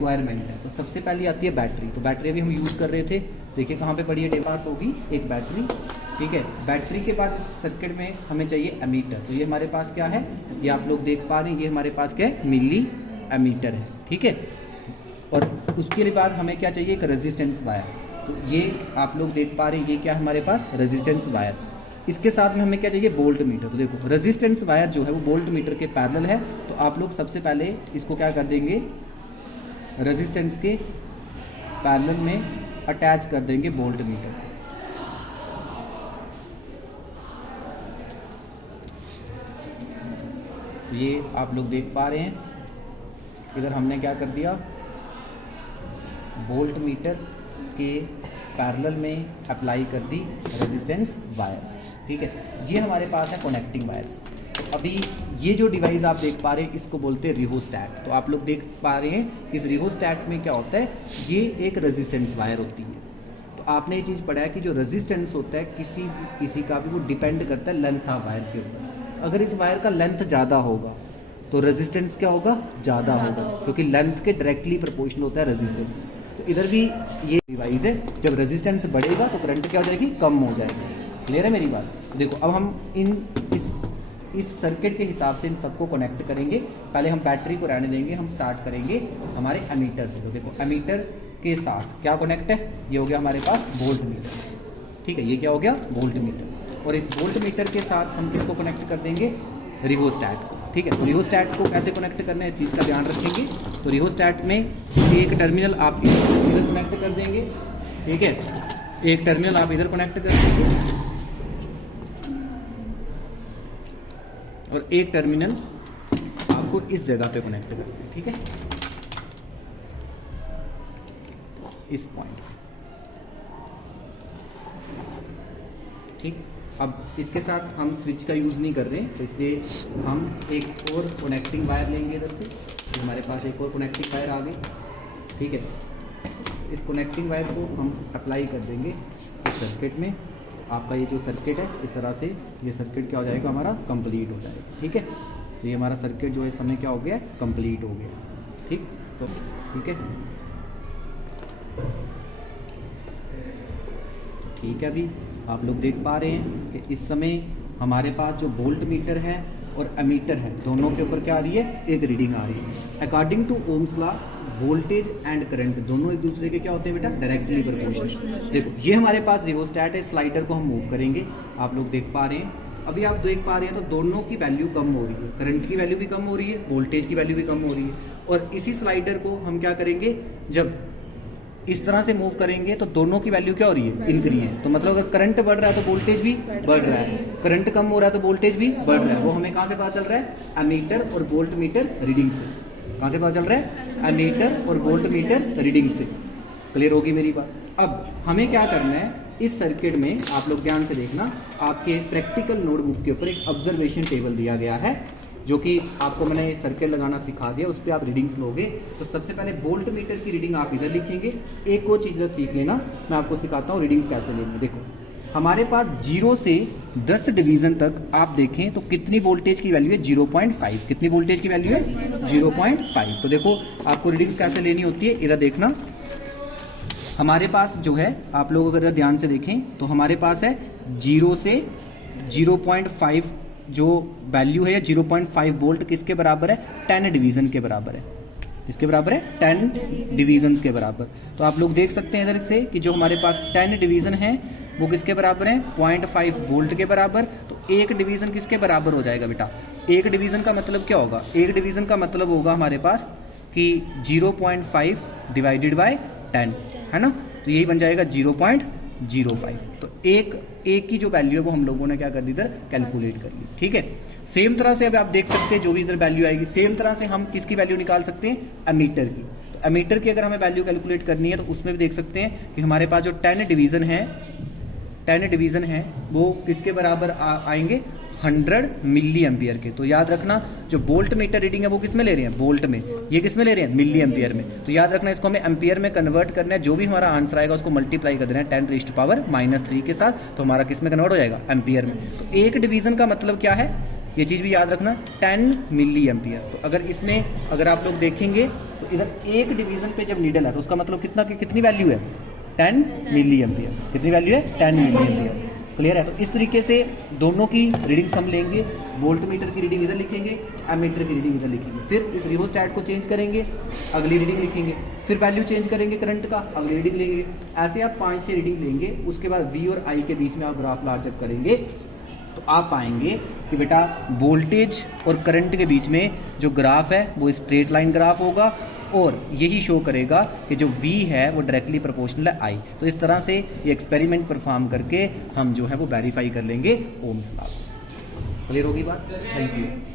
Requirement है। तो सबसे पहले आती है बैटरी। तो बैटरी अभी हम यूज़ कर रहे थे, देखिए कहाँ पे पड़ी है, डेट पास होगी एक बैटरी, ठीक है। बैटरी के बाद सर्किट में हमें चाहिए एमीटर। तो ये हमारे पास क्या है, ये आप लोग देख पा रहे हैं, ये हमारे पास क्या है, मिली एमीटर है, ठीक है। और उसके बाद हमें क्या चाहिए, एक रेजिस्टेंस वायर। तो ये आप लोग देख पा रहे हैं, ये क्या है हमारे पास, रेजिस्टेंस वायर। इसके साथ में हमें क्या चाहिए, वोल्ट मीटर। तो देखो रेजिस्टेंस वायर जो है वो वोल्ट मीटर के पैरेलल है। तो आप लोग सबसे पहले इसको क्या कर देंगे, रेजिस्टेंस के पैरेलल में अटैच कर देंगे वोल्ट मीटर। तो ये आप लोग देख पा रहे हैं, इधर हमने क्या कर दिया, वोल्ट मीटर के पैरेलल में अप्लाई कर दी रेजिस्टेंस वायर, ठीक है। ये हमारे पास है कनेक्टिंग वायर्स। अभी ये जो डिवाइस आप देख पा रहे हैं इसको बोलते हैं रिहोस्टैट। तो आप लोग देख पा रहे हैं इस रिहोस्टैट में क्या होता है, ये एक रेजिस्टेंस वायर होती है। तो आपने ये चीज़ पढ़ा है कि जो रेजिस्टेंस होता है किसी का भी, वो डिपेंड करता है लेंथ ऑफ वायर के ऊपर। अगर इस वायर का लेंथ ज़्यादा होगा तो रेजिस्टेंस क्या होगा, ज़्यादा होगा, क्योंकि लेंथ के डायरेक्टली प्रोपोर्शनल होता है रेजिस्टेंस। तो इधर भी ये डिवाइस है, जब रेजिस्टेंस बढ़ेगा तो करंट क्या हो जाएगी, कम हो जाएगी। क्लियर है मेरी बात। देखो अब हम इस सर्किट के हिसाब से इन सबको कनेक्ट करेंगे। पहले हम बैटरी को रहने देंगे, हम स्टार्ट करेंगे हमारे एमीटर से। तो देखो एमीटर के साथ क्या कनेक्ट है, ये हो गया हमारे पास वोल्ट मीटर, ठीक है। ये क्या हो गया, वोल्ट मीटर। और इस वोल्ट मीटर के साथ हम किसको कनेक्ट कर देंगे, रिहोस्टैट को, ठीक है। तो रिहोस्टैट को कैसे कनेक्ट करना है, इस चीज़ का ध्यान रखेंगे। तो रिहोस्टैट में एक टर्मिनल आप इधर कनेक्ट कर देंगे, ठीक है, एक टर्मिनल आप इधर कनेक्ट कर देंगे और एक टर्मिनल आपको इस जगह पे कनेक्ट करना है, ठीक है, इस पॉइंट पे, ठीक। अब इसके साथ हम स्विच का यूज़ नहीं कर रहे हैं, तो इसलिए हम एक और कनेक्टिंग वायर लेंगे इधर से। तो हमारे पास एक और कनेक्टिंग वायर आ गई, ठीक है। इस कनेक्टिंग वायर को हम अप्लाई कर देंगे इस सर्किट में। आपका ये जो सर्किट है, इस तरह से ये सर्किट क्या हो जाएगा, हमारा कंप्लीट हो जाएगा, ठीक है। तो ये हमारा सर्किट जो है समय क्या हो गया, कंप्लीट हो गया, ठीक। तो ठीक है, ठीक है। अभी आप लोग देख पा रहे हैं कि इस समय हमारे पास जो वोल्ट मीटर है और एमीटर है, दोनों के ऊपर क्या आ रही है, एक रीडिंग आ रही है। According to Ohm's law, voltage and current दोनों एक दूसरे के क्या होते हैं बेटा, डायरेक्टली प्रोपोर्शनल। देखो ये हमारे पास रिहोस्टैट है, स्लाइडर को हम मूव करेंगे, आप लोग देख पा रहे हैं। अभी आप देख पा रहे हैं तो दोनों की वैल्यू कम हो रही है, करंट की वैल्यू भी कम हो रही है, वोल्टेज की वैल्यू भी कम हो रही है। और इसी स्लाइडर को हम क्या करेंगे, जब इस तरह से मूव करेंगे तो दोनों की वैल्यू क्या हो रही है, इंक्रीज। तो मतलब अगर करंट बढ़ रहा है तो वोल्टेज भी बढ़ रहा है, करंट कम हो रहा है तो वोल्टेज भी बढ़ रहा है। वो हमें कहाँ से पता चल रहा है, एमीटर और वोल्ट मीटर रीडिंग से। कहाँ से पता चल रहा है, एमीटर और वोल्ट मीटर रीडिंग से। क्लियर होगी मेरी बात। अब हमें क्या करना है, इस सर्किट में आप लोग ध्यान से देखना, आपके प्रैक्टिकल नोटबुक के ऊपर एक ऑब्जर्वेशन टेबल दिया गया है, जो कि आपको मैंने सर्किट लगाना सिखा दिया, उस पर आप रीडिंग्स लोगे। तो सबसे पहले वोल्ट मीटर की रीडिंग आप इधर लिखेंगे। एक और चीज़ सीख लेना, मैं आपको सिखाता हूँ रीडिंग्स कैसे लेनी। देखो हमारे पास 0 से 10 डिवीज़न तक आप देखें तो कितनी वोल्टेज की वैल्यू है, 0.5। कितनी वोल्टेज की वैल्यू है, 0.5। तो देखो आपको रीडिंग्स कैसे लेनी होती है, इधर देखना। हमारे पास जो है, आप लोग अगर ध्यान से देखें तो हमारे पास है 0 से 0.5 जो वैल्यू है, 0.5 वोल्ट किसके बराबर है, 10 डिवीज़न के बराबर है। इसके बराबर है 10 डिवीजन्स के बराबर। तो आप लोग देख सकते हैं इधर से कि जो हमारे पास 10 डिवीज़न है वो किसके बराबर है, 0.5 वोल्ट के बराबर। तो एक डिवीज़न किसके बराबर हो जाएगा बेटा, एक डिवीज़न का मतलब क्या होगा, एक डिवीज़न का मतलब होगा हमारे पास कि 0.5 डिवाइडेड बाय 10, है ना। तो यही बन जाएगा 0.05। तो एक की जो वैल्यू है वो हम लोगों ने क्या कर दी, इधर कैलकुलेट कर ली, ठीक है। सेम तरह से अब आप देख सकते हैं जो भी इधर वैल्यू आएगी, सेम तरह से हम किसकी वैल्यू निकाल सकते हैं, एमीटर की। तो एमीटर की अगर हमें वैल्यू कैलकुलेट करनी है तो उसमें भी देख सकते हैं कि हमारे पास जो 10 डिवीज़न है वो किसके बराबर आएंगे, 100 मिली एम्पियर के। तो याद रखना जो वोल्ट मीटर रीडिंग है वो किस में ले रहे हैं, वोल्ट में, ये किस में ले रहे हैं, मिली एम्पियर में। तो याद रखना इसको हमें एम्पियर में कन्वर्ट करना है, जो भी हमारा आंसर आएगा उसको मल्टीप्लाई कर देना है 10⁻³ के साथ, तो हमारा किस में कन्वर्ट हो जाएगा, एम्पियर में। तो एक डिवीज़न का मतलब क्या है, ये चीज़ भी याद रखना, 10 मिली एम्पियर। तो अगर इसमें अगर आप लोग देखेंगे तो इधर एक डिवीजन पे जब नीडल है तो उसका मतलब कितनी वैल्यू है 10 मिली एम्पियर। कितनी वैल्यू है 10 मिली एम्पियर। क्लियर है। तो इस तरीके से दोनों की रीडिंग्स हम लेंगे, वोल्ट मीटर की रीडिंग इधर लिखेंगे, एमीटर की रीडिंग इधर लिखेंगे, फिर इस रियोस्टैट को चेंज करेंगे, अगली रीडिंग लिखेंगे, फिर वैल्यू चेंज करेंगे करंट का, अगली रीडिंग लेंगे। ऐसे आप 5 से रीडिंग लेंगे। उसके बाद V और I के बीच में आप ग्राफ प्लॉट जब करेंगे तो आप पाएंगे कि बेटा वोल्टेज और करंट के बीच में जो ग्राफ है वो स्ट्रेट लाइन ग्राफ होगा और यही शो करेगा कि जो V है वो डायरेक्टली प्रोपोर्शनल है I। तो इस तरह से ये एक्सपेरिमेंट परफॉर्म करके हम जो है वो वेरीफाई कर लेंगे ओम्स लॉ। क्लियर होगी बात? Thank you.